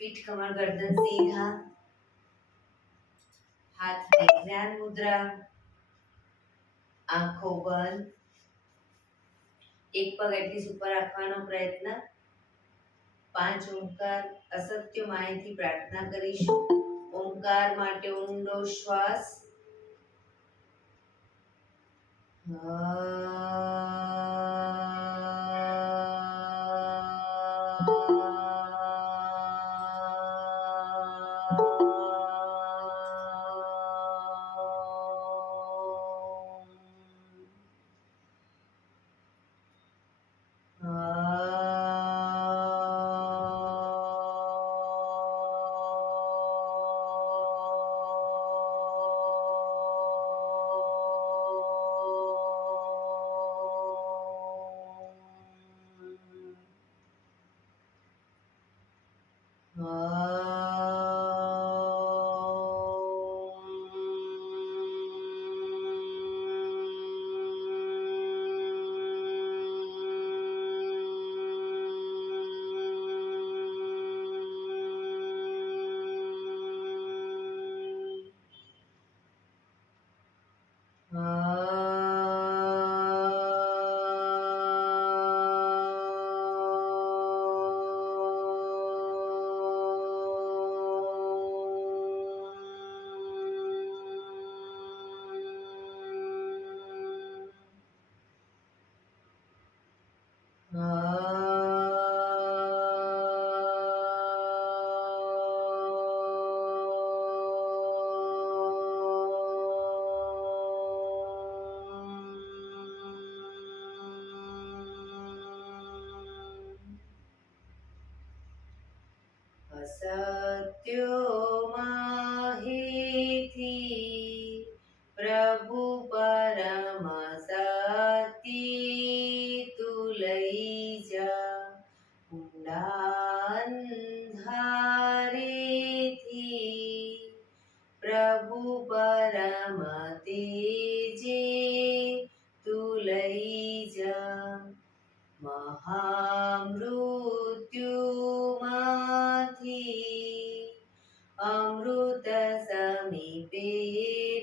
पीठ कमर गर्दन सीधा, हाथ में ज्ञान मुद्रा, आंखों बंद, एक पग एटलीस्ट ऊपर રાખવાનો પ્રયત્ન। 5 ઓમકાર અસત્ય માયથી પ્રાર્થના કરીશું। ઓમકાર માટે ઊંડો શ્વાસ, સત્યો માહિથી પ્રભુ પરમ સતી તું લઈ જા ઊંડા અંધારેથી પ્રભુ પરમ તેજે તું લઈ જા મહામૃત્યુમાંથી અમૃત સમીપે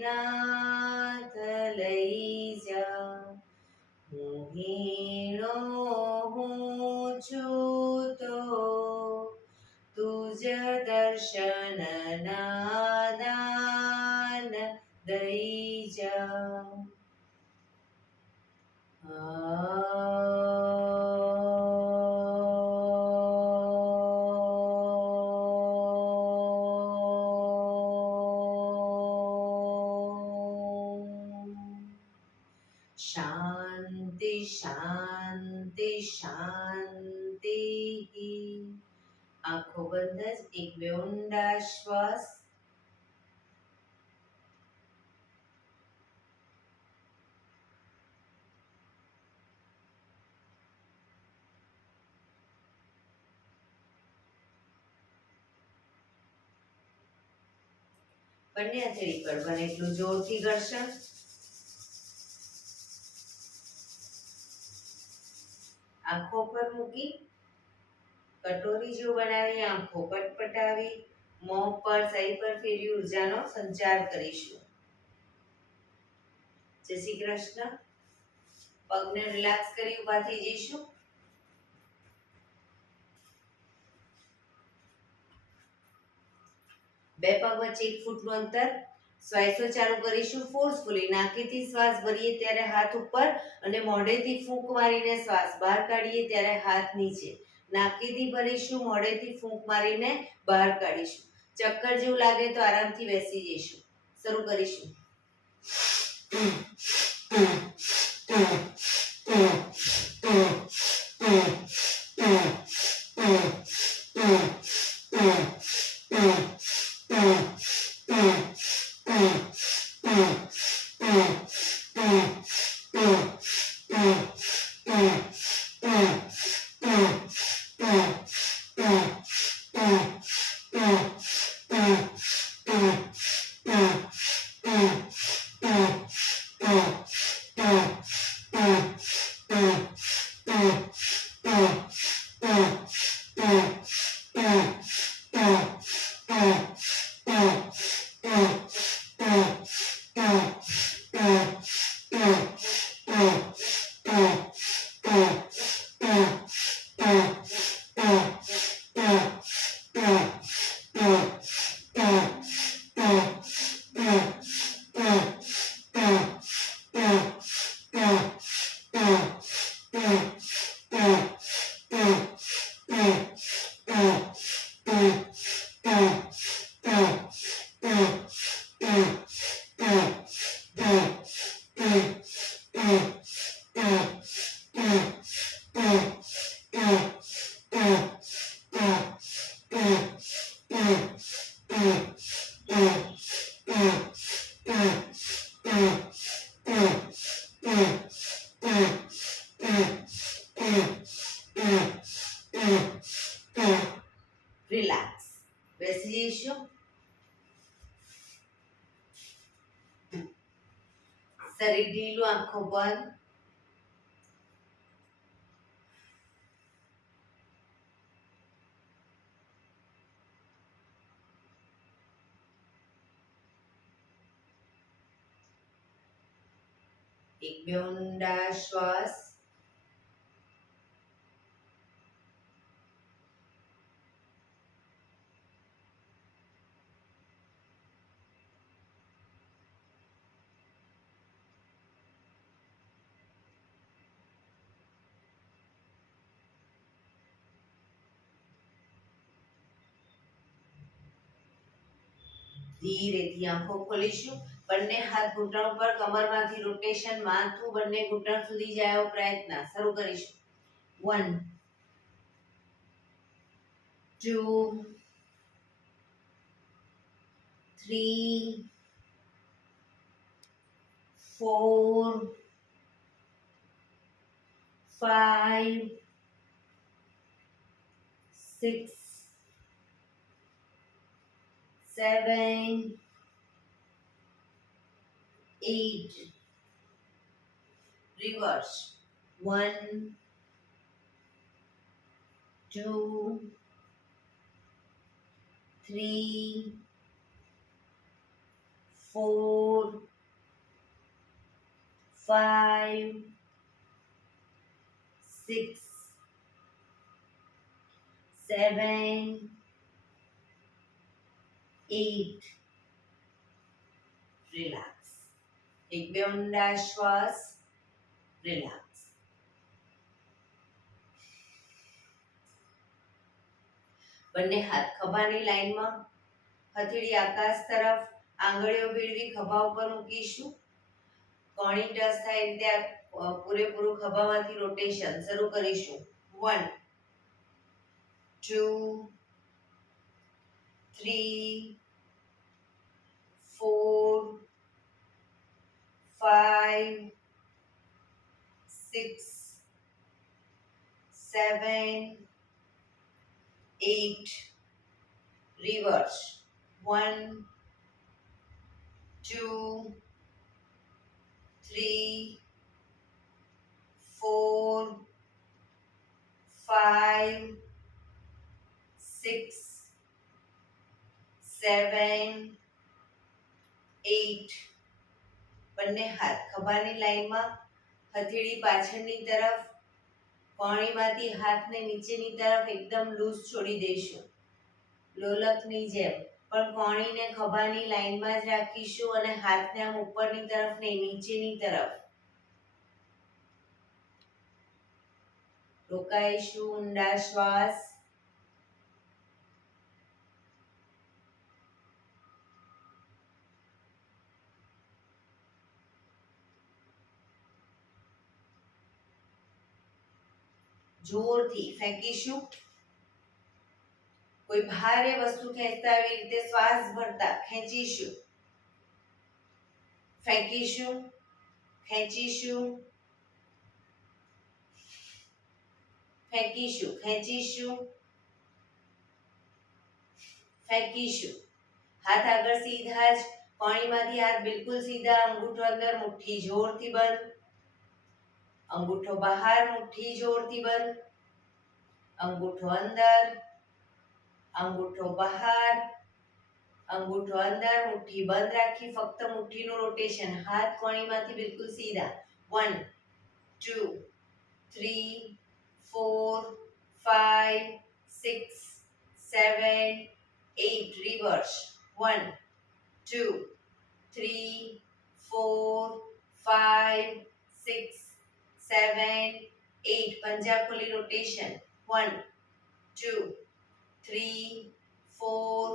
નાથ લઈ જા હું હીણો હું છું તો તુજ દર્શન દાન દઈ જા શાંતિ શાંતિ શાંતિ। આંખો બંધ જ એક બે ઊંડા શ્વાસ, બંને હથેળી પર બને એટલું જોરથી ઘર્ષણ। આંખો પર મૂકી કટોરી જેવું બનાવી આંખો પટપટાવી મોં પર શરીર પર ફેરવી ઉર્જાનો સંચાર કરીશું। જય શ્રી કૃષ્ણ। પગને રિલેક્સ કરી ઊભા થઈ જઈશું। બે પગ વચ્ચે 1 ફૂટનું અંતર। શ્વાસો ચાલુ કરીશું ફોર્સફુલી। નાકેથી શ્વાસ ભરીએ ત્યારે હાથ ઉપર અને મોઢેથી ફૂંક મારીને શ્વાસ બહાર કાઢીએ ત્યારે હાથ નીચે। નાકેથી ભરીશું, મોઢેથી ફૂંક મારીને બહાર કાઢીશું। ચક્કર જેવું લાગે તો આરામથી બેસી જઈશું। શરૂ કરીશું। શરીર ઢીલું, આંખો બંધ. એક બે ઊંડા શ્વાસ. ધીરેથી આંખો ખોલીશું. બંને હાથ ઘૂંટણ ઉપર, કમરમાંથી રોટેશન, માથું બંને ઘૂંટણ સુધી જાય એવો પ્રયત્ન. શરૂ કરીશું. 1 2 3 4 5 6 7 8. Reverse. 1 2 3 4 5 6 7 8. રિલેક્સ. એક બે ઊંડા શ્વાસ. રિલેક્સ. બંને હાથ ખભાની લાઈનમાં, હથેળી આકાશ તરફ, આંગળીઓ ભેળવી ખભા ઉપર મૂકીશું. કોણી ટચ થાય રીતે પૂરેપૂરું ખભામાંથી રોટેશન. શરૂ કરીશું. 1 2 3 4 5 6 7 8. Reverse. 1 2 3 4 5 6 7 8. બંને હાથ ખભાની લાઈનમાં, હથેળી પાછળની તરફ, કોણીમાંથી હાથને નીચેની તરફ એકદમ લૂઝ છોડી દઈશું. લોલકની જેમ, પણ કોણીને ખભાની લાઈનમાં જ રાખીશું અને હાથને આમ ઉપરની તરફ ને નીચેની તરફ. રોકાઈશું. ઊંડા શ્વાસ. જોરથી ફેંકીશું. કોઈ ભારે વસ્તુ ખેંચતા આવી રીતે શ્વાસ ભરતા ખેંચીશું. ફેંકીશું. ખેંચીશું. ફેંકીશું. ખેંચીશું. ફેંકીશું. હાથ આગળ સીધા જ, કોણીમાંથી હાથ બિલકુલ સીધા, અંગૂઠો અંદર, મુઠ્ઠી જોરથી બંધ. અંગૂઠો બહાર, મુઠ્ઠી જોરથી બંધ. અંગૂઠો અંદર, અંગૂઠો બહાર, અંગૂઠો અંદર, મુઠ્ઠી બંધ રાખી ફક્ત મુઠ્ઠીનું રોટેશન. હાથ કોણીમાંથી બિલકુલ સીધા. 1 2 3 4 5 6 7 8. Reverse. 1 2 3 4 5 6 7 8. પંજા ખોલી રોટેશન. 1 2 3 4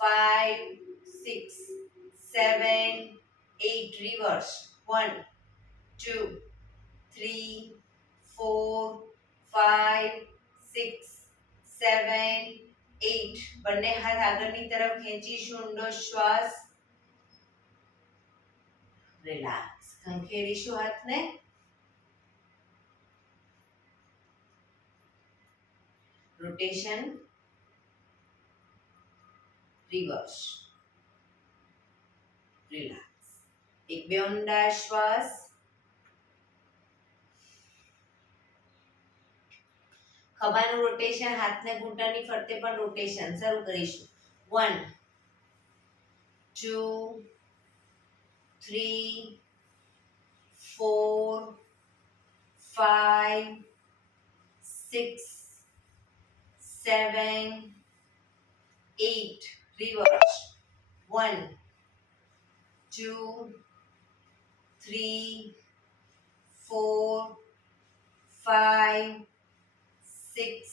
5 6 7 8. Reverse. 1 2 3 4 5 6 7 8. બંને હાથ આગળની તરફ ખેંચીશું. ઊંડો શ્વાસ. રિલેક્સ. ખંખેરીશું હાથને. રોટેશન. રિવર્સ. રિલેક્સ. એક બે ઊંડા શ્વાસ. ખભાનું રોટેશન, હાથને ઘૂંટણની ફરતે પણ રોટેશન. શરૂ કરીશું. 1 2 3 4 5 6 7 8. Reverse. 1 2 3 4 5 6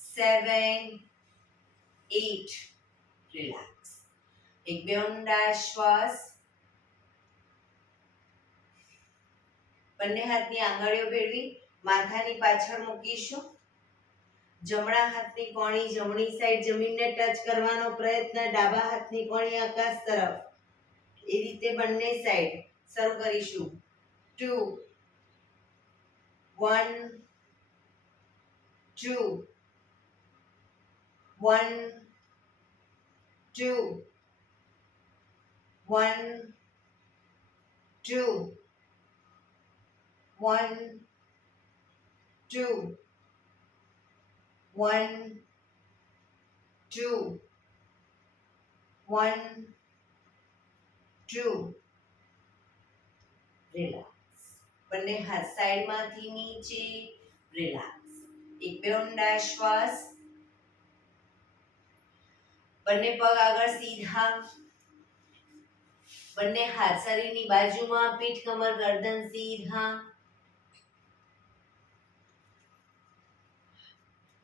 7 8. રિલેક્સ. એક બે ઊંડા શ્વાસ. બંને હાથની આંગળીઓ ભેળવી માથાની પાછળ મૂકીશું. જમણા હાથની કોણી જમણી સાઈડ જમીનને ટચ કરવાનો પ્રયત્ન. ડાબા હાથની કોણી આકાશ તરફ. એ રીતે બંને સાઈડ. શરૂ કરીશું. 2 1 2 1 2 1 2 1 2 1 2 1 2. રિલેક્સ. બંને હાથ સાઈડમાંથી નીચે. રિલેક્સ. એક બે ઊંડા શ્વાસ. બંને પગ આગળ સીધા. બંને હાથ શરીરની બાજુમાં. પીઠ કમર ગરદન સીધા.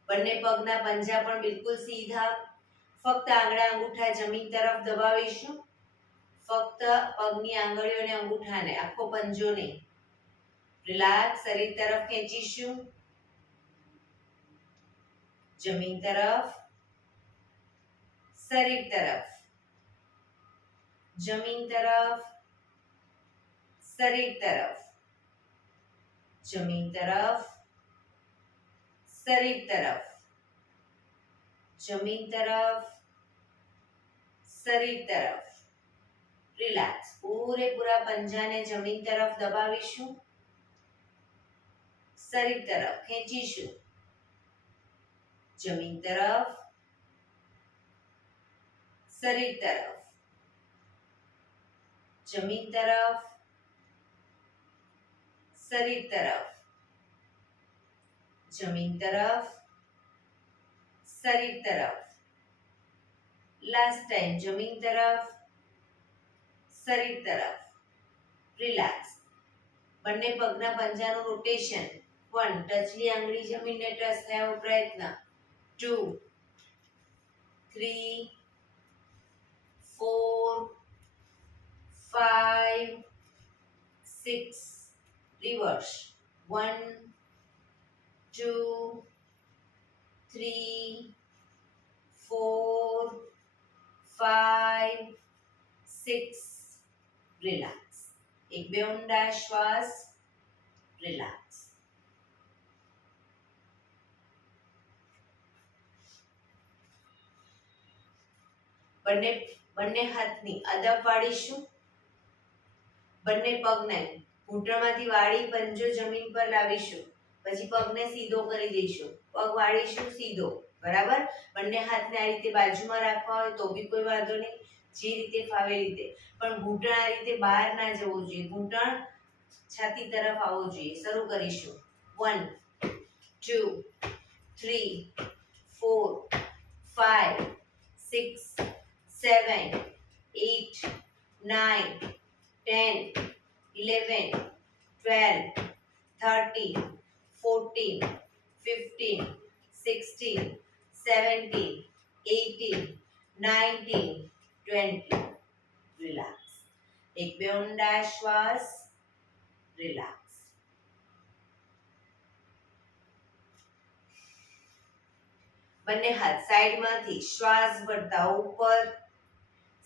બંને પગના પંજા પણ બિલકુલ સીધા. ફક્ત આંગળા અંગૂઠા જમીન તરફ દબાવીશું. ફક્ત પગની આંગળીઓ અને અંગૂઠાને, આખો પંજો નહીં. રિલેક્સ. શરીર તરફ ખેંચીશું. જમીન તરફ. શરીર તરફ. જમીન તરફ. શરીર તરફ. જમીન તરફ. શરીર તરફ. જમીન તરફ. શરીર તરફ. રિલેક્સ. પૂરેપૂરા પંજાને જમીન તરફ દબાવીશું. શરીર તરફ ખેંચીશું. જમીન તરફ. શરીર તરફ. જમીન તરફ. શરીર તરફ. જમીન તરફ. શરીર તરફ. Last time. જમીન તરફ. શરીર તરફ. રિલેક્સ. બંને પગના પંજાનું રોટેશન. 1 ટચલી આંગળી જમીનને ટચ થવાનો પ્રયત્ન. 2 3 4 5 6. રિવર્સ. 1 2 3 4 5 6. રિલેક્સ. એક બે ઊંડા શ્વાસ. રિલેક્સ. બંને હાથની અદબ વાળીશું. બંને પગને ઘૂંટણમાંથી વાળી પંજો જમીન પર લાવીશું. પછી પગને સીધો કરી દઈશું. પગ વાળીશું સીધો. બરાબર. બંને હાથને આ રીતે બાજુમાં રાખવા હોય તો બી કોઈ વાંધો નહીં. જે રીતે ફાવે રીતે. પણ ઘૂંટણ આ રીતે બહાર ના જવું જોઈએ. ઘૂંટણ છાતી તરફ આવવું જોઈએ. શરૂ કરીશું. 1 2 3 4 5 6 7 8 9 10 11 12 13 14 15 16 17 18 19 20. રિલેક્સ. એક બે ઊંડા શ્વાસ. રિલેક્સ. બંને હાથ સાઈડમાંથી શ્વાસ ભરતા ઉપર.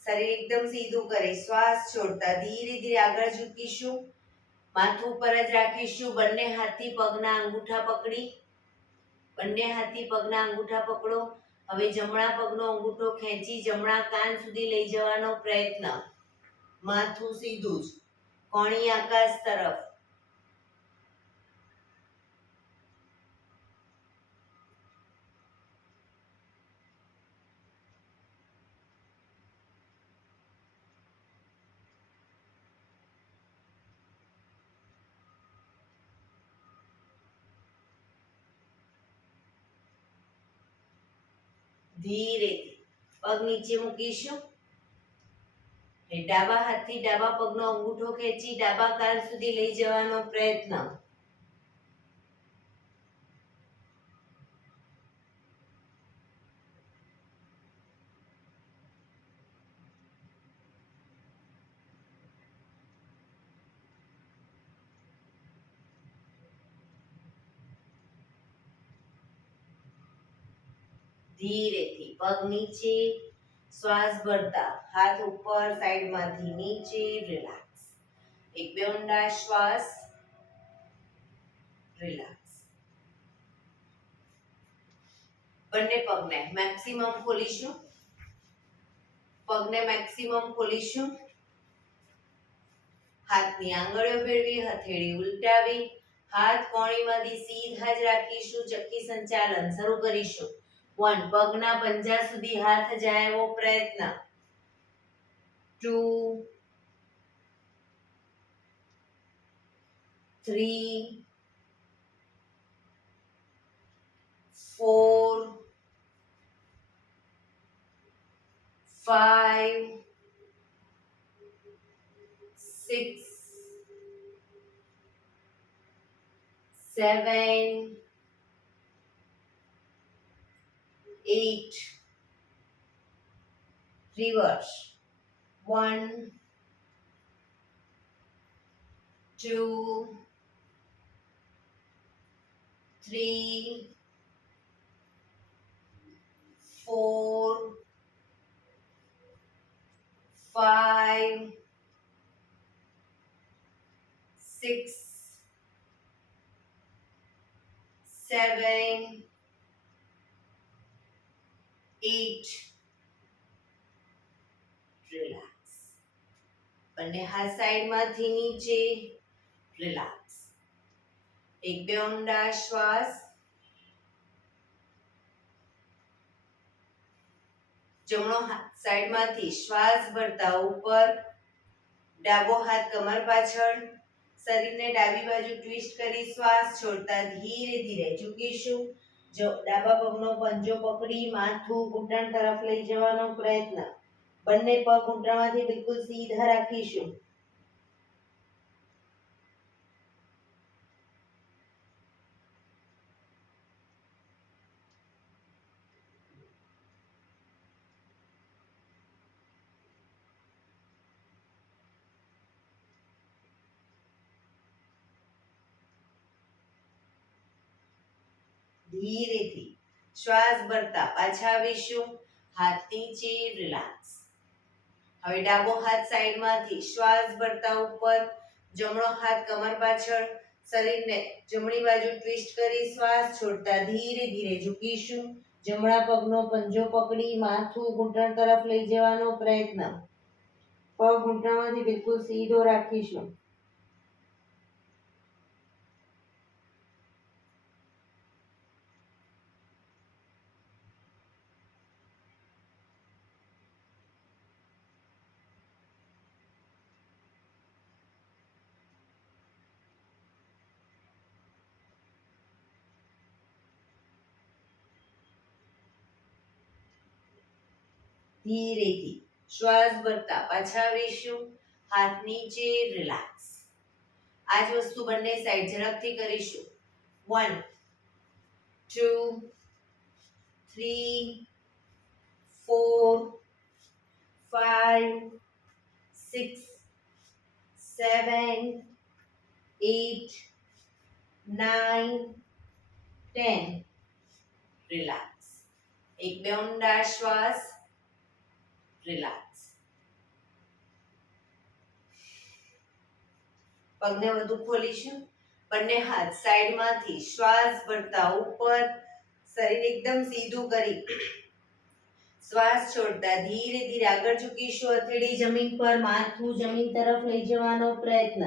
શરીર એકદમ સીધું કરી શ્વાસ છોડતા ધીરે ધીરે આગળ ઝૂકીશું. માથું ઉપર જ રાખીશું. બંને હાથથી પગના અંગૂઠા પકડી. બંને હાથથી પગના અંગૂઠા પકડો. હવે જમણા પગનો અંગૂઠો ખેંચી જમણા કાન સુધી લઈ જવાનો પ્રયત્ન. માથું સીધું જ, કોણી આકાશ તરફ. ધીરેથી પગ નીચે મૂકીશું. ડાબા હાથથી ડાબા પગનો અંગૂઠો ખેંચી ડાબા કાન સુધી લઈ જવાનો પ્રયત્ન. ધીરેથી પગ નીચે, શ્વાસ ભરતા હાથ ઉપર, સાઈડમાંથી નીચે, રિલેક્સ. એક બે ઊંડા શ્વાસ, રિલેક્સ. બંને પગને મેક્સિમમ ખોલીશું. પગને મેક્સિમમ ખોલીશું. હાથની આંગળીઓ ભેળવી, હથેળી ઉલટાવી, હાથ કોણીમાંથી સીધા જ રાખીશું. ચક્કી સંચાલન શરૂ કરીશું. 1 પગના પંજા સુધી હાથ જાય એવો પ્રયત્ન. 2 3 4 5 6 7 8 reverse. 1 2 3 4 5 6 7 8 રિલેક્સ. બંને હાથ સાઈડમાંથી નીચે, રિલેક્સ. એક બે ઊંડા શ્વાસ. જમણો હાથ સાઈડમાંથી શ્વાસ ભરતા ઉપર, ડાબો હાથ કમર પાછળ, શરીરને ડાબી બાજુ ટ્વિસ્ટ કરી શ્વાસ છોડતા ધીરે ધીરે ઝૂકીશું. જો ડાબા પગનો પંજો પકડી માથું ઘૂંટણ તરફ લઈ જવાનો પ્રયત્ન. બંને પગ ઘૂંટણમાંથી બિલકુલ સીધા રાખીશું. ધીરેથી શ્વાસ ભરતા પાછા આવીશું. હાથ નીચે, રિલેક્સ. હવે ડાબો હાથ સાઈડમાંથી શ્વાસ ભરતા ઉપર, જમણો હાથ કમર પાછળ, શરીરને જમણી બાજુ ટ્વિસ્ટ કરી શ્વાસ છોડતા ધીરે ધીરે ઝૂકીશું. જમણા પગનો પંજો પકડી માથું ઘૂંટણ તરફ લઈ જવાનો પ્રયત્ન. પગ ઘૂંટણમાંથી બિલકુલ સીધો રાખીશું. ધીરેથી શ્વાસ ભરતા પાછા આવીશું. હાથ નીચે, રિલેક્સ. આ જ વસ્તુ બંને સાઈડ ઝડપથી કરીશું. 1 2 3 4 5 6 7 8 9 10 રિલેક્સ. એક બે ઊંડા શ્વાસ, રિલેક્સ. પગને વધુ ખોલીશું. બંને હાથ સાઈડમાંથી શ્વાસ ભરતા ઉપર, શરીર એકદમ સીધું કરી શ્વાસ છોડતા ધીરે ધીરે આગળ ઝૂકીશું. હથેળી જમીન પર, માથું જમીન તરફ લઈ જવાનો પ્રયત્ન.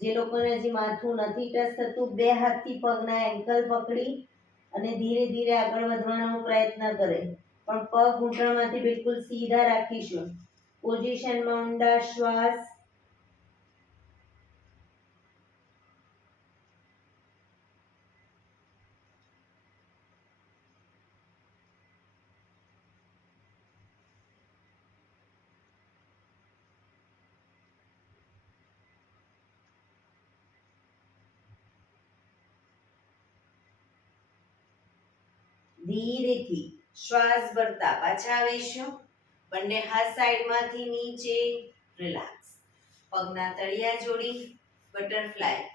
જે લોકોને હજી માથું નથી ટચ થતું, બે હાથથી પગના એન્કલ પકડી અને ધીરે ધીરે આગળ વધવાનો પ્રયત્ન કરે. પણ પગ ઘૂંટણમાંથી બિલકુલ સીધા રાખીશું. પોઝિશનમાં ઊંડા શ્વાસ. ધીરેથી શ્વાસ ભરતા પાછા આવીશું. બંને હાથ સાઈડમાંથી નીચે. રિલેક્સ. પગના તળિયા જોડી બટરફ્લાય.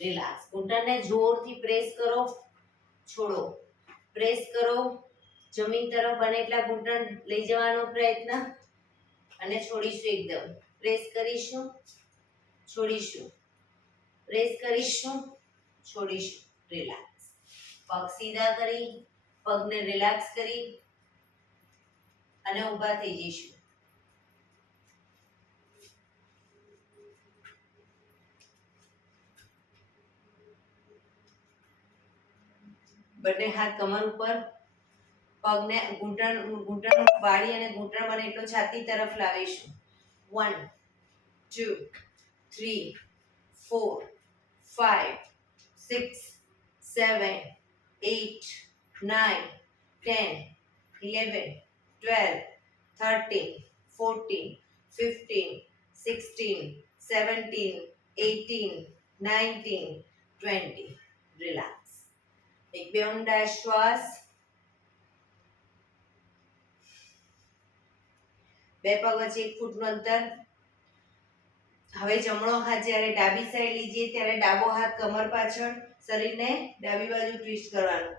રિલેક્સ. ઘૂંટણને જોરથી પ્રેસ કરો. છોડો. પ્રેસ કરો. જમીન તરફ બને એટલા ઘૂંટણ લઈ જવાનો પ્રયત્ન અને છોડીશું. એકદમ પ્રેસ કરીશું, છોડીશું, પ્રેસ કરીશું, છોડીશું. રિલેક્સ. પગ સીધા કરી, પગને રિલેક્સ કરી અને ઊભા થઈ જઈશું. બંને હાથ કમર ઉપર, પગને ઘૂંટણ વાળી અને ઘૂંટણ બને એટલો છાતી તરફ લાવીશું. 1 2 3 4 5 6 7 8 9 10 11 12 13 14 15 16 17 18 19 20. રિલેક્સ. એક બે ઊંડા શ્વાસ. બે પગ વચ્ચે 1 ફૂટનું અંતર. હવે જમણો હાથ જ્યારે ડાબી સાઈડ લીજીએ ત્યારે ડાબો હાથ કમર પાછળ, શરીરને ડાબી બાજુ ટ્વિસ્ટ કરવાનું.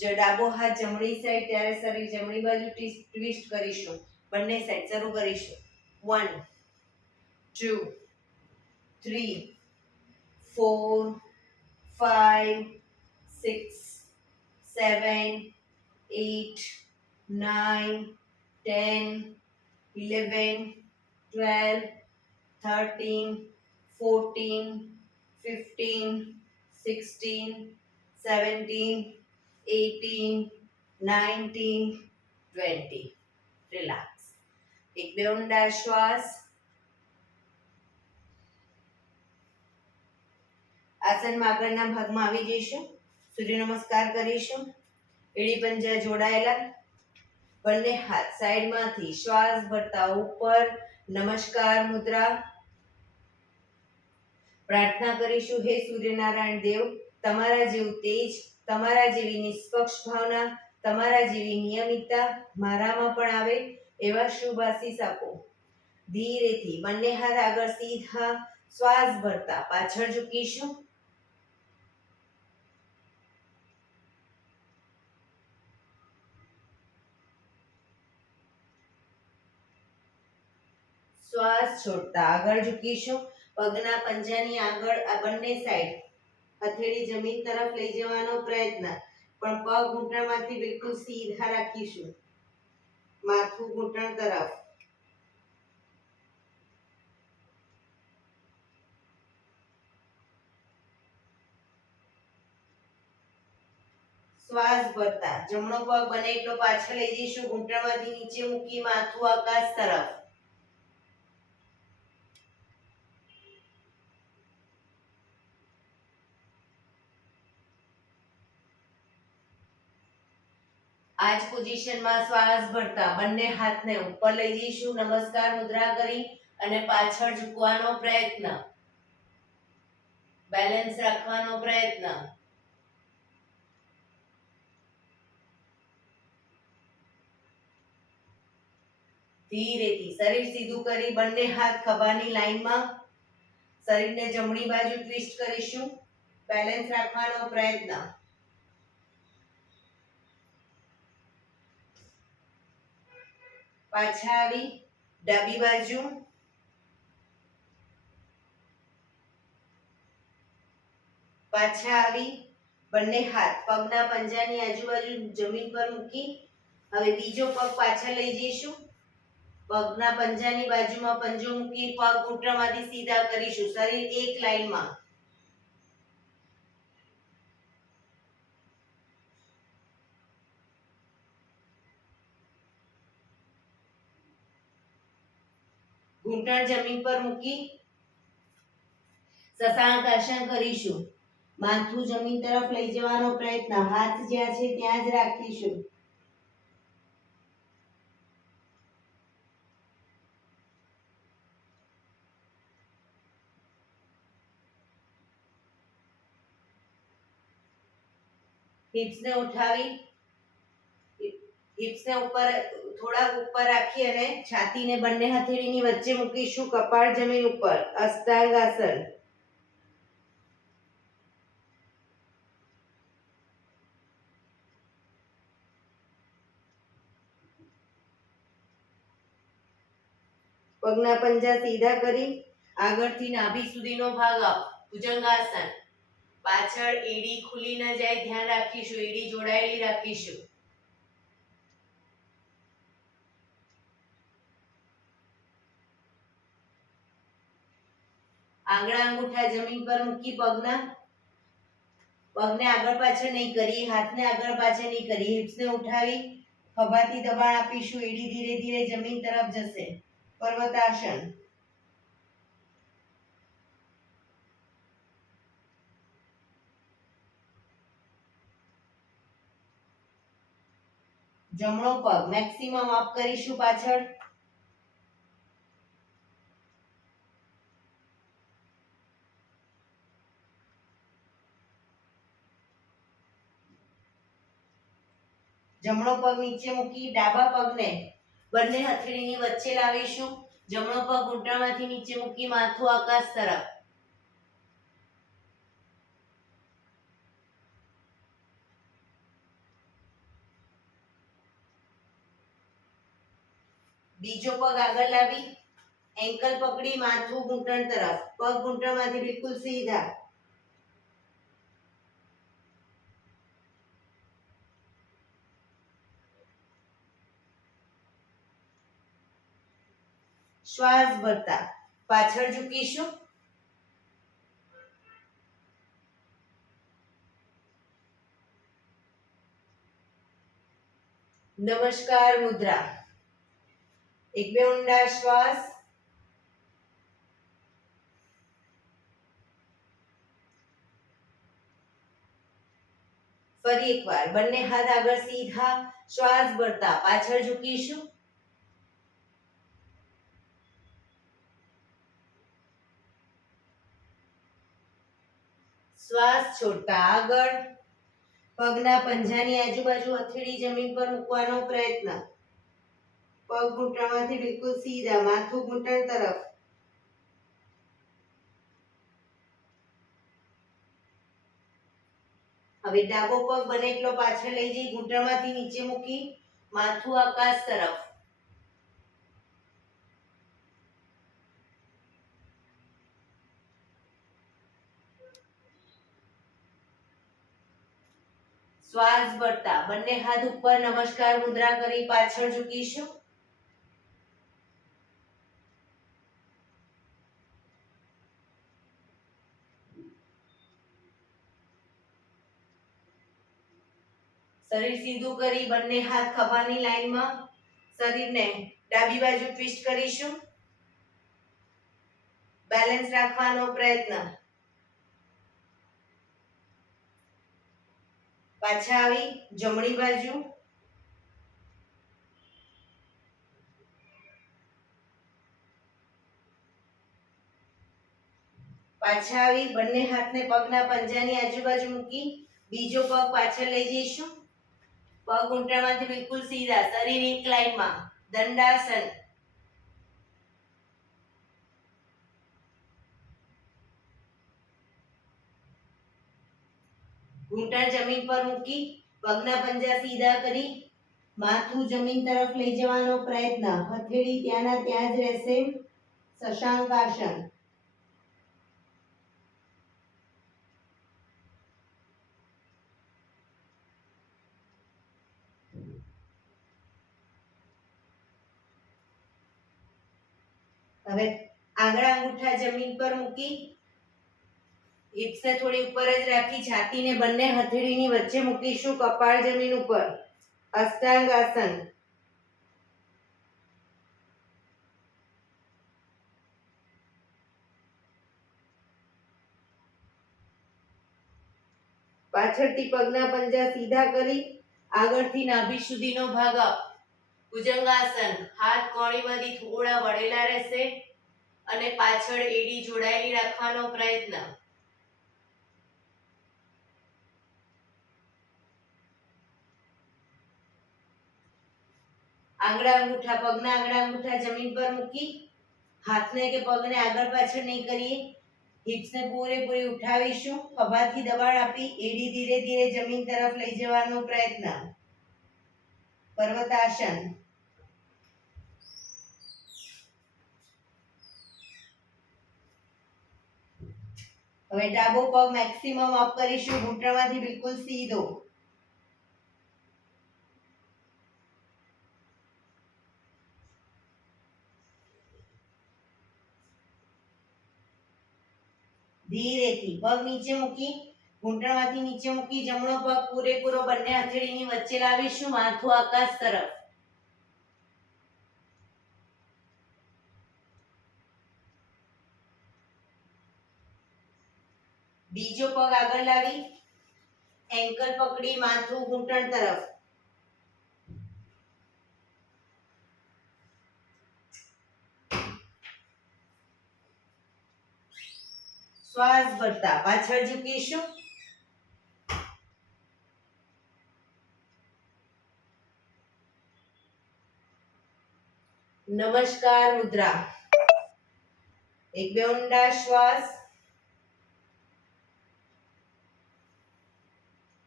જો ડાબો હાથ જમણી સાઈડ ત્યારે શરીર જમણી બાજુ ટ્વિસ્ટ કરીશું. બંને સાઈડ શરૂ કરીશું. 1 2 3 4 5 6 7 8 9 10 11 12 13 14 15 16 17 18 19 20. રિલેક્સ. એક બે ઊંડા શ્વાસ. આસનમાં આગળના ભાગમાં આવી જઈશું. સૂર્ય નમસ્કાર કરીશું. એડી પંજા જોડાયેલા. બંને હાથ સાઈડમાંથી શ્વાસ ભરતા ઉપર. નમસ્કાર મુદ્રા. પ્રાર્થના કરીશું. હે સૂર્યનારાયણ દેવ, તમારા જેવું તેજ, તમારા જેવી નિષ્પક્ષ ભાવના, તમારા જેવી નિયમિતતા મારામાં પણ આવે એવા શુભ આશીષ આપો. ધીરેથી બંને હાથ આગળ સીધા. શ્વાસ ભરતા પાછળ ઝૂકીશું. શ્વાસ છોડતા આગળ ઝૂકીશું. પગના પંજાની આગળ આ બંને સાઈડ હથેળી જમીન તરફ લઈ જવાનો પ્રયત્ન, પણ પગ ઘૂંટણમાંથી બિલકુલ સીધા રાખીશું. માથું ઘૂંટણ તરફ. શ્વાસ ભરતા જમણો પગ બને એટલો પાછળ લઈ જઈશું. ઘૂંટણમાંથી નીચે મૂકી માથું આકાશ તરફ. આ જ પોઝિશનમાં શ્વાસ ભરતા બંને હાથને ઉપર લઈ જઈશું. નમસ્કાર મુદ્રા કરી અને પાછળ ઝૂકવાનો પ્રયત્ન, બેલેન્સ રાખવાનો પ્રયત્ન. ધીરેથી શરીર સીધું કરી બંને હાથ ખભાની લાઈનમાં. શરીરને જમણી બાજુ ટ્વિસ્ટ કરીશું. બેલેન્સ રાખવાનો પ્રયત્ન. પાછા આવી ડાબી બાજુ. પાછા આવી બંને હાથ પગના પંજાની આજુબાજુ જમીન પર મૂકી હવે બીજો પગ પાછળ લઈ જઈશું. પગના પંજાની બાજુમાં પંજો મૂકી પગ ઘૂંટણમાંથી સીધા કરીશું. શરીર એક લાઈનમાં. ઘૂંટણ જમીન પર મૂકી શશાંક આસન કરીશું. માથું જમીન તરફ લઈ જવાનો પ્રયત્ન. હાથ જ્યાં છે ત્યાં જ રાખીશું. હિપ્સને ઉઠાવી હિપ્સને ઉપર થોડાક ઉપર રાખી અને છાતીને બંને હથેળીની વચ્ચે મૂકીશું. કપાળ જમીન ઉપર. અષ્ટાંગ આસન. પગના પંજા સીધા કરી આગળથી નાભી સુધીનો ભાગ આપ. ભુજંગાસન. પાછળ એડી ખુલી ન જાય ધ્યાન રાખીશું. એડી જોડાયેલી રાખીશું. આંગળા અંગૂઠા જમીન પર મૂકી પગને આગળ પાછળ નહીં કરી. હાથને આગળ પાછળ નહીં કરી. હિપ્સને ઉઠાવી ખભાથી દબાણ આપીશું. એડી ધીરે ધીરે જમીન તરફ જશે. પર્વતાસન. જમણો પગ મેક્સિમમ અપ કરીશું પાછળ. જમણો પગ નીચે મૂકી ડાબા પગને બંને હથેળીની વચ્ચે લાવીશું. જમણો પગ ઘૂંટણમાંથી નીચે મૂકી માથું આકાશ તરફ. બીજો પગ આગળ લાવી એન્કલ પકડી માથું ઘૂંટણ તરફ. પગ ઘૂંટણમાંથી બિલકુલ સીધા. શ્વાસ ભરતા પાછળ ઝૂકીશું. નમસ્કાર મુદ્રા. એક બે ઊંડા શ્વાસ. ફરી એકવાર બંને હાથ આગળ સીધા. શ્વાસ ભરતા પાછળ ઝૂકીશું. શ્વાસ છોડતા આગળ. પગના પંજાની આજુબાજુ હથેળી જમીન પર મૂકવાનો પ્રયત્ન. પગ ઘૂંટણમાંથી બિલકુલ સીધા. માથું ઘૂંટણ તરફ. હવે ડાબો પગ બને એટલો પાછળ લઈ જઈ ઘૂંટણમાંથી નીચે મૂકી માથું આકાશ તરફ. શ્વાસ ભરતા બંને હાથ ઉપર નમસ્કાર મુદ્રા કરી પાછળ ઝૂકીશું. શરીર સીધું કરી બંને હાથ ખભાની લાઈનમાં. શરીરને ડાબી બાજુ ટ્વિસ્ટ કરીશું. બેલેન્સ રાખવાનો પ્રયત્ન. પાછા આવી જમણી બાજુ. પાછા આવી બંને હાથને પગના પંજાની આજુબાજુ મૂકી બીજો પગ પાછળ લઈ જઈશું. પગ ઘૂંટણમાંથી બિલકુલ સીધા. શરીર એક લાઈનમાં. દંડાસન. ઘૂંટણ જમીન પર મૂકી પગના પંજા સીધા કરી માથું જમીન તરફ લઈ જવાનો પ્રયત્ન. હથેળી ત્યાંના ત્યાં જ રહેશે. શશાંક આસન. હવે આંગળા અંગૂઠા જમીન પર મૂકી હિપ્સને થોડી ઉપર જ રાખી છાતીને બંને હથેળીની વચ્ચે મૂકીશું. કપાળ જમીન ઉપર. અષ્ટાંગ આસન. પાછળથી પગના પંજા સીધા કરી આગળથી નાભી સુધીનો ભાગ આપ. ભુજંગાસન. હાથ કોણીમાંથી થોડા વળેલા રહેશે અને પાછળ એડી જોડાયેલી રાખવાનો પ્રયત્ન. પગના આંગળા અંગૂઠા જમીન પર મૂકી હાથને કે પગને આગળ પાછળ નહીં કરીએ. હિપ્સને પૂરેપૂરી ઉઠાવીશું. ખભાથી દબાણ આપી એડી ધીરે ધીરે જમીન તરફ લઈ જવાનો પ્રયત્ન. પર્વતાસન. હવે ડાબો પગ મેક્સિમમ અપ કરીશું. ઘૂંટણમાંથી બિલકુલ સીધો. ધીરેથી પગ નીચે મૂકી ઘૂંટણમાંથી નીચે મૂકી જમણો પગ પૂરેપૂરો બંને હથેળીની વચ્ચે લાવીશું. માથું આકાશ તરફ. બીજો પગ આગળ લાવી એન્કલ પકડી માથું ઘૂંટણ તરફ. શ્વાસ ભરતા પાછળ ઝૂકીશું. નમસ્કાર મુદ્રા. એક બે ઊંડા શ્વાસ.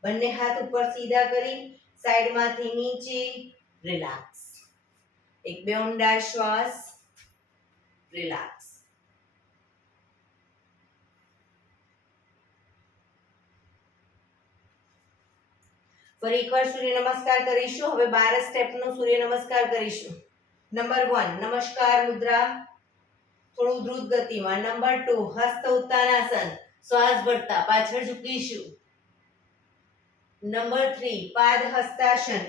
બંને હાથ ઉપર સીધા કરી સાઈડમાંથી નીચે. રિલેક્સ. એક બે ઊંડા શ્વાસ. રિલેક્સ. ફરી એકવાર સૂર્ય નમસ્કાર કરીશું. હવે 12 સ્ટેપનો સૂર્ય નમસ્કાર કરીશું. નંબર 1 નમસ્કાર મુદ્રા થોડું દ્રુત ગતિમાં. નંબર 2 હસ્ત ઉત્તાનાસન. શ્વાસ ભરતા પાછળ ઝૂકીશું. નંબર 3 પાદ હસ્તાસન.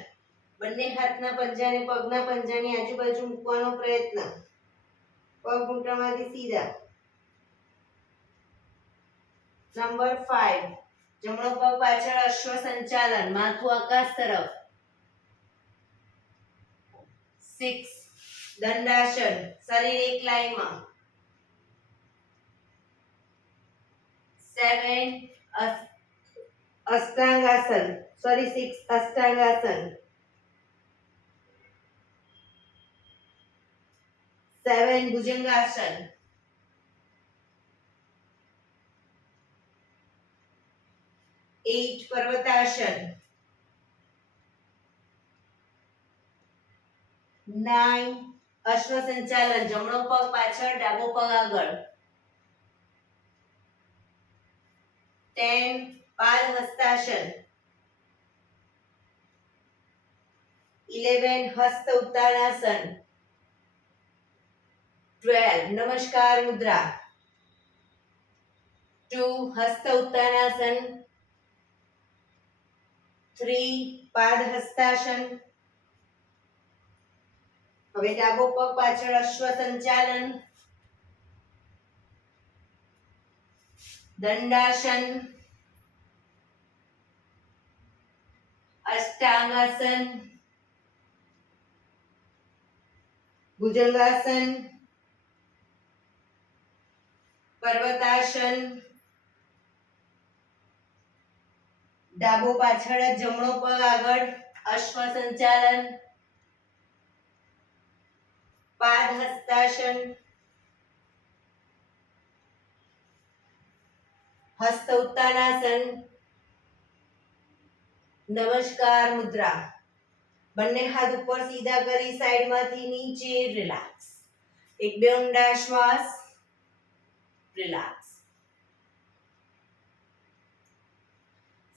બંને હાથના પંજાને પગના પંજાની આજુબાજુ મૂકવાનો પ્રયત્ન. પગ ઘૂંટણમાંથી સીધા. નંબર 5 જમણો પગ પાછળ અશ્વ સંચાલન. માથું આકાશ તરફ. 6 દંડાસન. શરીર એક લાઈનમાં. 7 અષ્ટાંગાસન. 6 અષ્ટાંગાસન. 7 ભુજંગાસન. 8 પર્વતાસન. 9 અશ્વ સંચાલન. જમણો પગ પાછળ ડાબો પગ આગળ. 10 પાદ હસ્તાસન. 11 હસ્ત ઉત્તાનાસન. 12 નમસ્કાર મુદ્રા. 2 હસ્ત ઉત્તાનાસન. 3 પાદ હસ્તાસન. હવે ડાબો પગ પાછળ અશ્વ સંચાલન. દંડાસન. અષ્ટાંગાસન. ભુજંગાસન. પર્વતાસન. ડાબો પાછળ જમણો પગ આગળ. અશ્વ સંચાલન. પાદ હસ્તાસન. હસ્ત ઉત્તાનાસન. નમસ્કાર મુદ્રા. બંને હાથ ઉપર સીધા કરી સાઈડમાંથી નીચે રિલેક્સ. એક બે ઊંડા શ્વાસ. રિલેક્સ.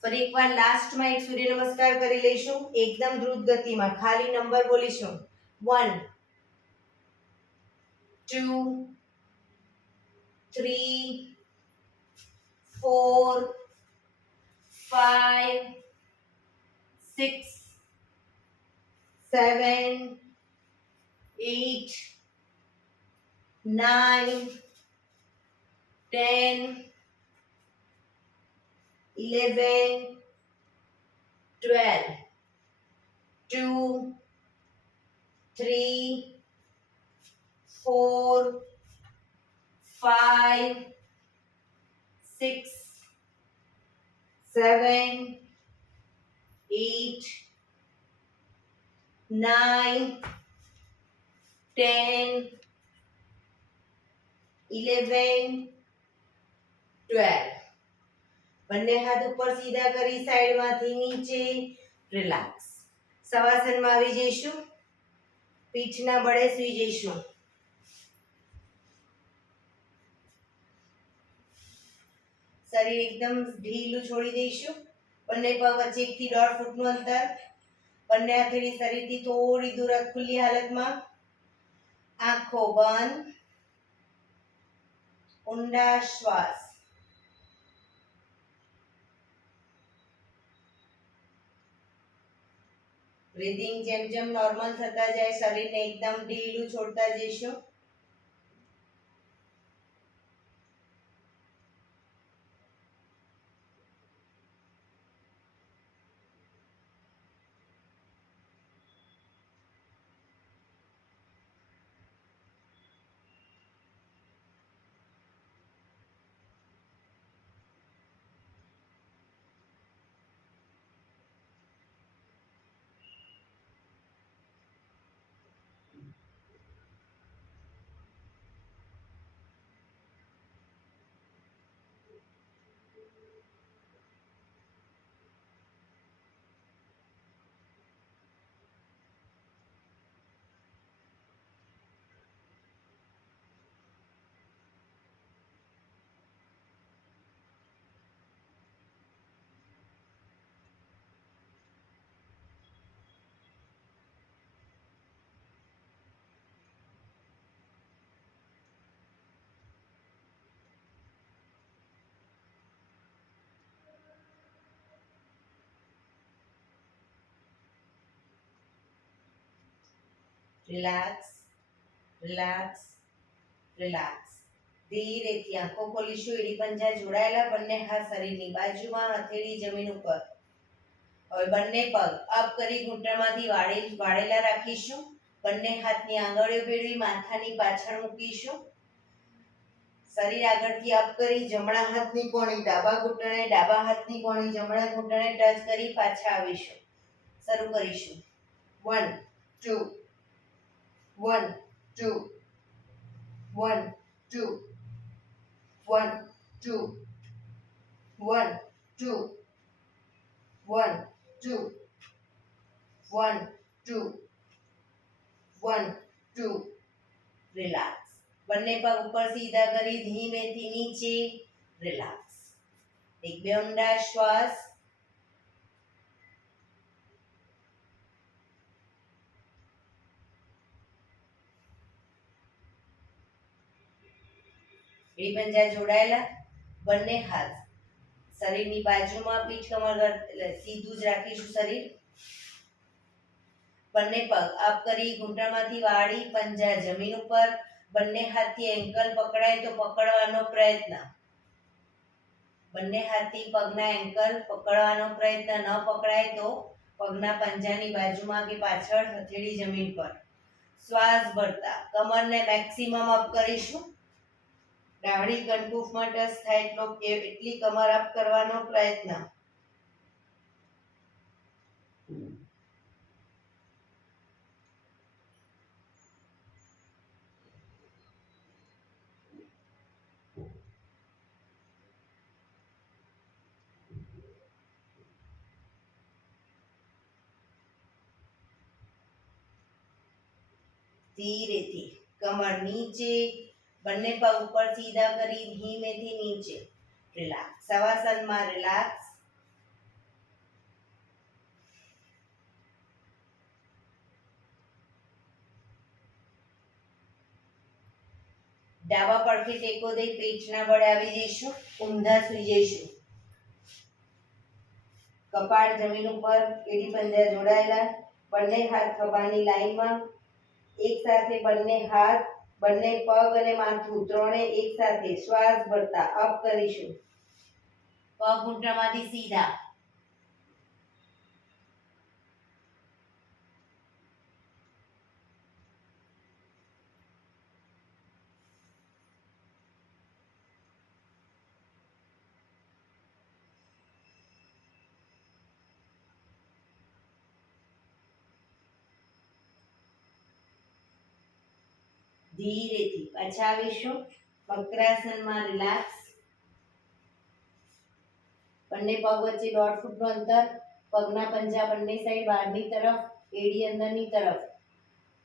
ફરી એકવાર લાસ્ટમાં એક સૂર્ય નમસ્કાર કરી લઈશું એકદમ દ્રુત ગતિમાં. ખાલી નંબર બોલીશું 1 2 3 4 5 6 7 8 9 10 11 12 2 3 4 5 6 7 8 9 10 11 12. બંને હાથ ઉપર સીધા કરી સાઈડમાંથી નીચે રિલેક્સ. શવાસનમાં આવી જઈશું. પીઠના બળે સૂઈ જઈશું. શરીર એકદમ ઢીલું છોડી દઈશું. બંને પગ વચ્ચે 1 થી 1.5 ફૂટનું અંતર. બંને હથેળી શરીરથી થોડી દૂર ખુલ્લી હાલતમાં. આંખો બંધ. ઊંડા શ્વાસ. બ્રીધિંગ જેમ જેમ નોર્મલ થતા જાય શરીરને એકદમ ઢીલું છોડતા જઈશું. રિલેક્સ. રિલેક્સ. રિલેક્સ. ધીરેથી આંખો ખોલીશું. એડી પંજા જોડાયેલા. બંને હાથ શરીરની બાજુમાં. હથેળી જમીન ઉપર. હવે બંને પગ અપ કરી ઘૂંટણમાંથી વાળેલા રાખીશું. બંને હાથની આંગળીઓ ભેળવી માથાની પાછળ મૂકીશું. શરીર આગળથી અપ કરી જમણા હાથની કોણી ડાબા ઘૂંટણે, ડાબા હાથની કોણી જમણા ઘૂંટણે ટચ કરી પાછા આવીશું. શરૂ કરીશું. 1 2 1 2 1 2 1 2 1 2 1 2 1 2 1 2. રિલેક્સ. બંને પગ ઉપર સીધા કરી ધીમેથી નીચે રિલેક્સ. એક બે ઊંડા શ્વાસ. એડી પંજા જોડાયેલા. બંને હાથ શરીરની બાજુમાં. પીઠ કમર સીધું જ રાખીશું શરીર. બંને પગ અપ કરી ઘૂંટણમાંથી વાળી પંજા જમીન ઉપર. બંને હાથથી એન્કલ પકડાય તો પકડવાનો પ્રયત્ન. બંને હાથથી પગના એન્કલ પકડવાનો પ્રયત્ન. ન પકડાય તો પગના પંજાની બાજુમાં કે પાછળ હથેળી જમીન પર. શ્વાસ ભરતા કમરને મેક્સિમમ અપ કરીશું. ડાળી કંઠૂફમાં ટચ થાય એટલી કમર અપ કરવાનો પ્રયત્ન. ધીરેથી કમર નીચે, બંને પગ ઉપર સીધા કરી ધીમેથી નીચે. રિલેક્સ. શવાસનમાં રિલેક્સ. ડાબા પડખે ટેકો દઈ પેટના બળે આવી જઈશું. ઊંધા સુઈ જઈશું. કપાળ જમીન ઉપર, એડી પંજા જોડાયેલા, બંને હાથ ખભાની લાઈનમાં. એક સાથે બંને હાથ, બંને પગ અને માથું ત્રણે એક સાથે શ્વાસ ભરતા અપ કરીશું. પગ ઘૂંટણમાંથી સીધા. ધીરેથી પાછા આવીશું. વક્રાસનમાં રિલેક્સ. બંને પગ વચ્ચે 1.5 ફૂટનું અંતર. પગના પંજા બંને સાઈડ બહારની તરફ, એડી અંદરની તરફ.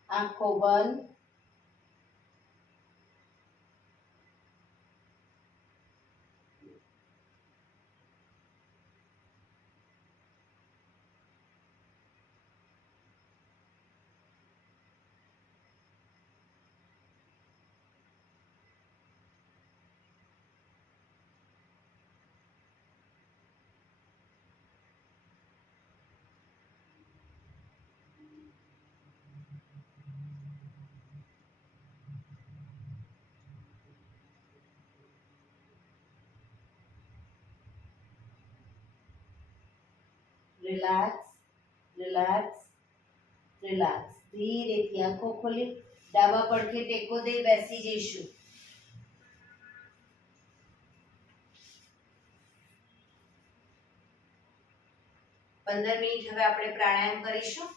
આંખો બંધ. Relax, relax, relax. ધીરેથી આંખો ખોલી ડાબા પડખે ટેકો દઈ બેસી જઈશું. 15 મિનિટ હવે આપણે પ્રાણાયામ કરીશું.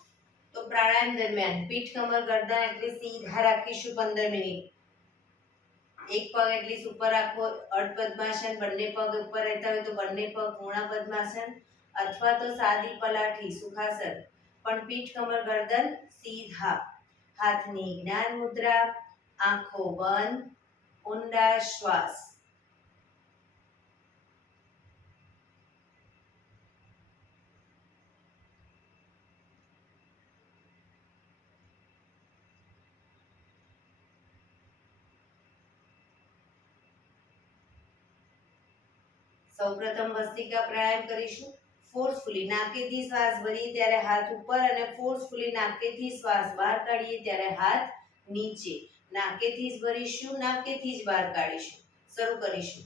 તો પ્રાણાયામ દરમિયાન પીઠ, કમર, ગરદન એટલે સીધા રાખીશું 15 મિનિટ. એક પગ એટલી ઉપર રાખો, અર્ધ પદ્માસન. બંને પગ ઉપર રહેતા હોય તો બંને પગ પૂર્ણ પદ્માસન અથવા તો સાદી પલાઠી સુખાસન. પણ પીઠ, કમર, ગરદન સીધા. હાથની જ્ઞાન મુદ્રા. આંખો બંધ. ઊંડા શ્વાસ. સૌપ્રથમ ભસ્ત્રિકા પ્રાણાયામ કરીશું. ફોર્સફુલી નાકેથી શ્વાસ ભરીએ ત્યારે હાથ ઉપર અને ફોર્સફુલી નાકેથી શ્વાસ બહાર કાઢીએ ત્યારે હાથ નીચે. નાકેથી જ ભરીશું, નાકેથી જ બહાર કાઢીશું. શરૂ કરીશું.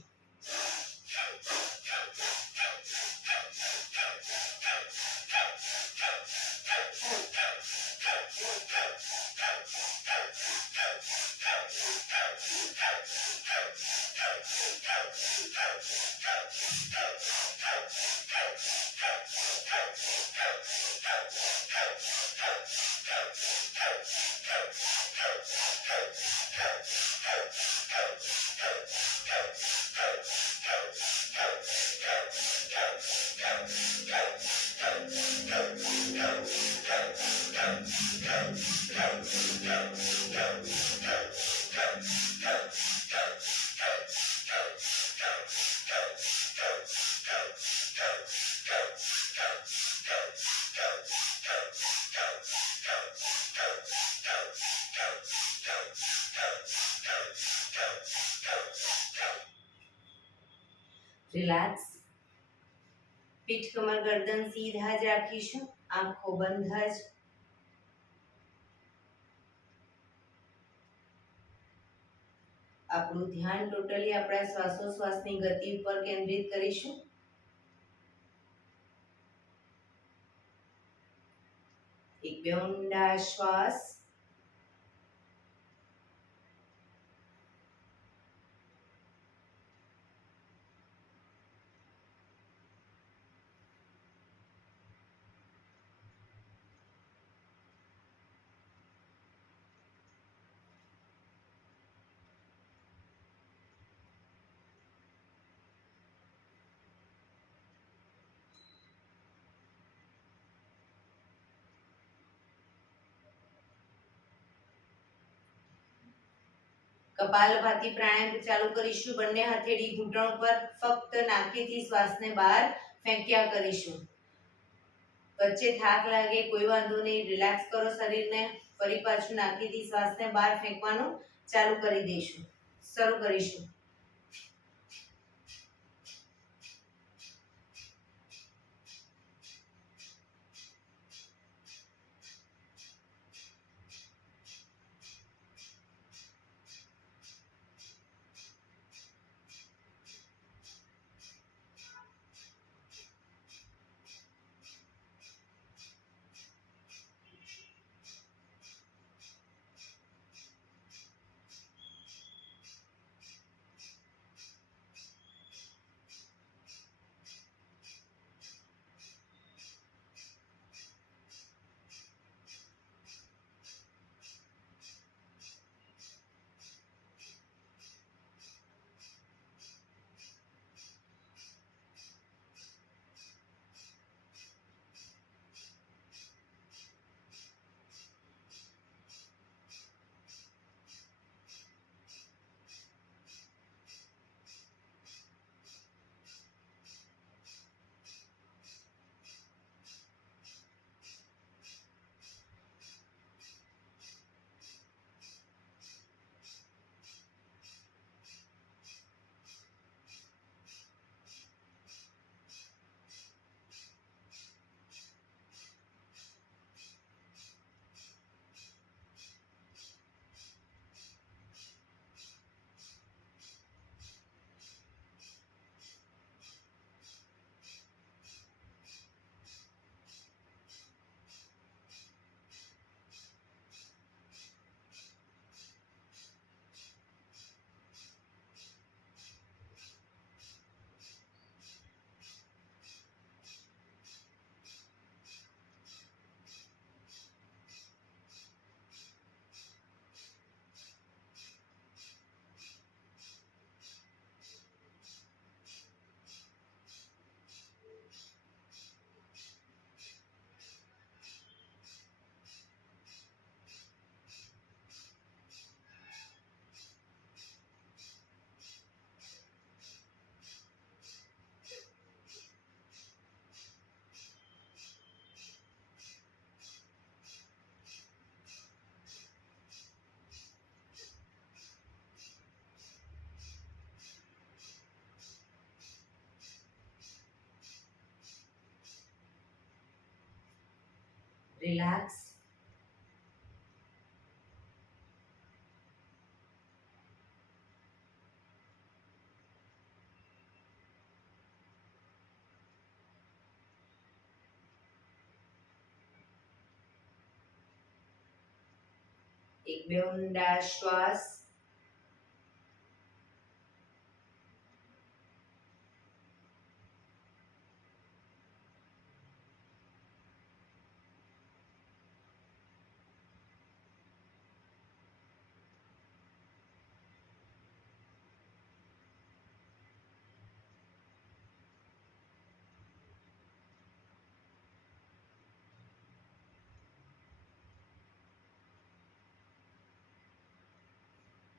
રિલેક્સ. પીઠ, કમર, ગરદન સીધા જ રાખીશું. આંખો બંધ જ. આપણું ધ્યાન ટોટલી આપણા શ્વાસોશ્વાસની ગતિ ઉપર કેન્દ્રિત કરીશું. એક બે ઊંડા શ્વાસ. કપાલભાતી પ્રાણાયામ ચાલુ કરીશું. બંને હથેળી ઘૂંટણ પર, ફક્ત નાકેથી શ્વાસને બહાર ફેંક્યા કરીશું. વચ્ચે થાક લાગે કોઈ વાંધો નહીં, રિલેક્સ કરો શરીરને. ફરી પાછું નાકેથી શ્વાસને બહાર ફેંકવાનું ચાલુ કરી દઈશું. શરૂ કરીશું. રિલેક્સ. એક બે ઊંડા શ્વાસ.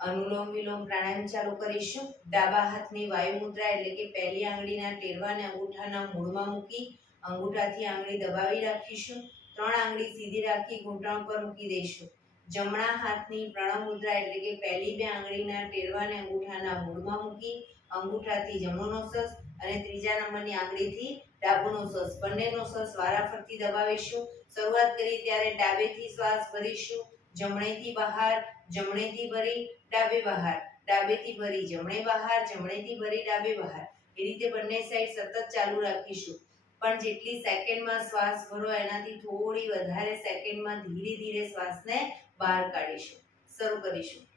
અનુલોમ વિલોમ પ્રાણાયામ ચાલુ કરીશું. ડાબા હાથની વાયુ મુદ્રા એટલે કે પહેલી આંગળીના ટેરવાને અંગૂઠાના મૂળમાં મૂકી અંગૂઠાથી આંગળી દબાવી રાખીશું. 3 આંગળી સીધી રાખી ઘૂંટણ પર મૂકી દઈશું. જમણા હાથની પ્રણવ મુદ્રા એટલે કે પહેલી 2 આંગળીના ટેરવાને અંગૂઠાના મૂળમાં મૂકી અંગૂઠાથી જમણો નોસસ અને ત્રીજા નંબરની આંગળીથી ડાબો નોસસ, બંને નોસસ વારાફરતી દબાવીશું. શરૂઆત કરી ત્યારે ડાબેથી શ્વાસ ભરીશું, જમણેથી બહાર, જમણેથી ભરી ડાબે બહાર, ડાબેથી ભરી જમણે બહાર, જમણેથી ભરી ડાબે બહાર. એ રીતે બંને સાઈડ સતત ચાલુ રાખીશું. પણ જેટલી સેકન્ડમાં શ્વાસ ભરો એનાથી થોડી વધારે સેકન્ડમાં ધીરે ધીરે શ્વાસને બહાર કાઢીશું. શરૂ કરીશું.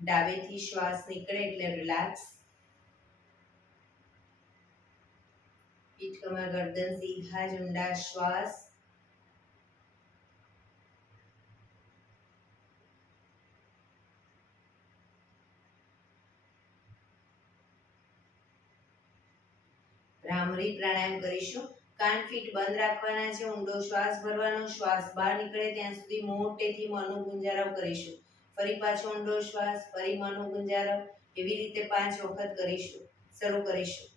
ડાબેથી શ્વાસ નીકળે એટલે રિલેક્સ. પીઠ કમર ગરદન સીધા જ ઊંડા શ્વાસ. ભ્રામરી પ્રાણાયામ કરીશું. કાન ફીટ બંધ રાખવાના છે. ઊંડો શ્વાસ ભરવાનો. શ્વાસ બહાર નીકળે ત્યાં સુધી મોટેથી મોંનો ગુંજારવ કરીશું. ફરી પાછો ઊંડો શ્વાસ, ફરી મોંનો ગુંજારવ. એવી રીતે 5 વખત કરીશું. શરૂ કરીશું.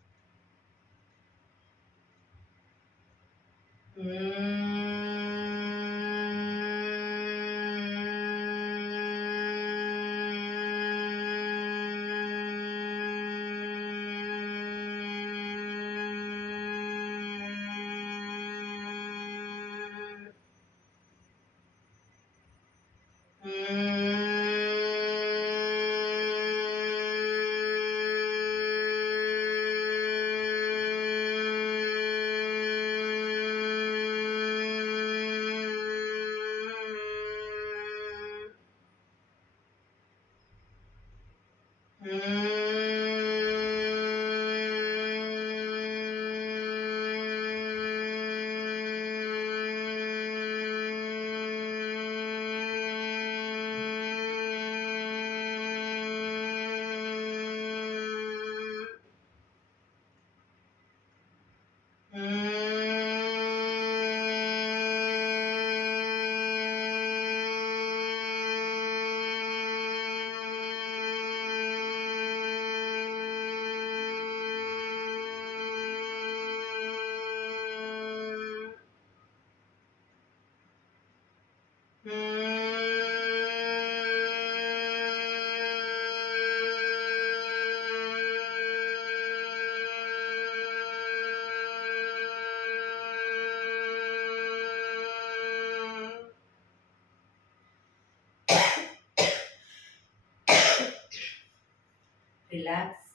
રિલેક્સ.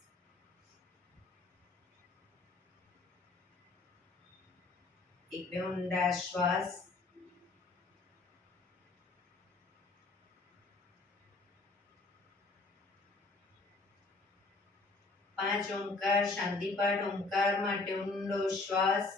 એક બે ઊંડા શ્વાસ. પાંચ ઓમકાર શાંતિપાઠ. ઓમકાર માટે ઊંડો શ્વાસ.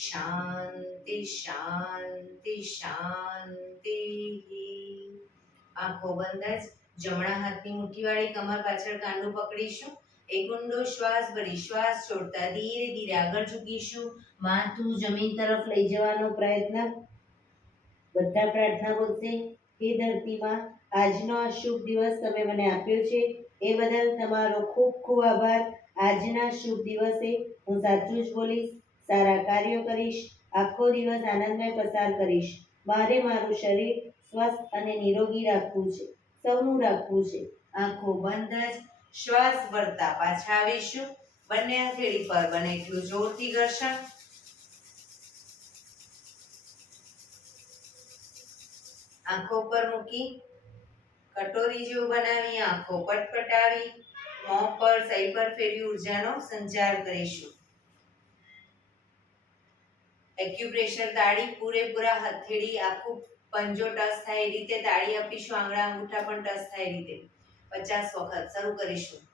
શાંતિ શાંતિ શાંતિ. આંખો બંધ જ. જમણા હાથની મુઠ્ઠીવાળી કમર પાછળ કાંડું પકડીશું. એક ઊંડો શ્વાસ ભરી શ્વાસ છોડતા ધીરે ધીરે આગળ ઝૂકીશું. માથું જમીન તરફ લઈ જવાનો પ્રયત્ન. બધા પ્રાર્થના બોલશે. હે ધરતીમાં, આજનો આ શુભ દિવસ તમે મને આપ્યો છે એ બદલ તમારો ખૂબ ખૂબ આભાર. આજના શુભ દિવસે હું સાચું જ બોલીશ, સારા કાર્યો કરીશ, આખો દિવસ આનંદમય પસાર કરીશ. મારે મારું શરીર સ્વસ્થ અને નિરોગી રાખવું છે, સૌનું રાખવું છે. આંખો બંધ જ. શ્વાસ ભરતા પાછા આવીશું. બંને હથેળી પર બને એટલું જોરથી ઘર્ષણ. આંખો પર મૂકી કટોરી જેવું બનાવી આંખો પટપટાવી મોં પર સાઈડ પર ફેરવી ઉર્જાનો સંચાર કરીશું. એક્યુપ્રેશર તાળી પૂરેપૂરા હથેળી આખું પંજો ટચ થાય એ રીતે તાળી આપીશું. આંગળા અંગૂઠા પણ ટચ થાય એ રીતે 50 વખત શરૂ કરીશું.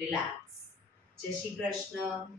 રિલેક્સ. જય શ્રી કૃષ્ણ.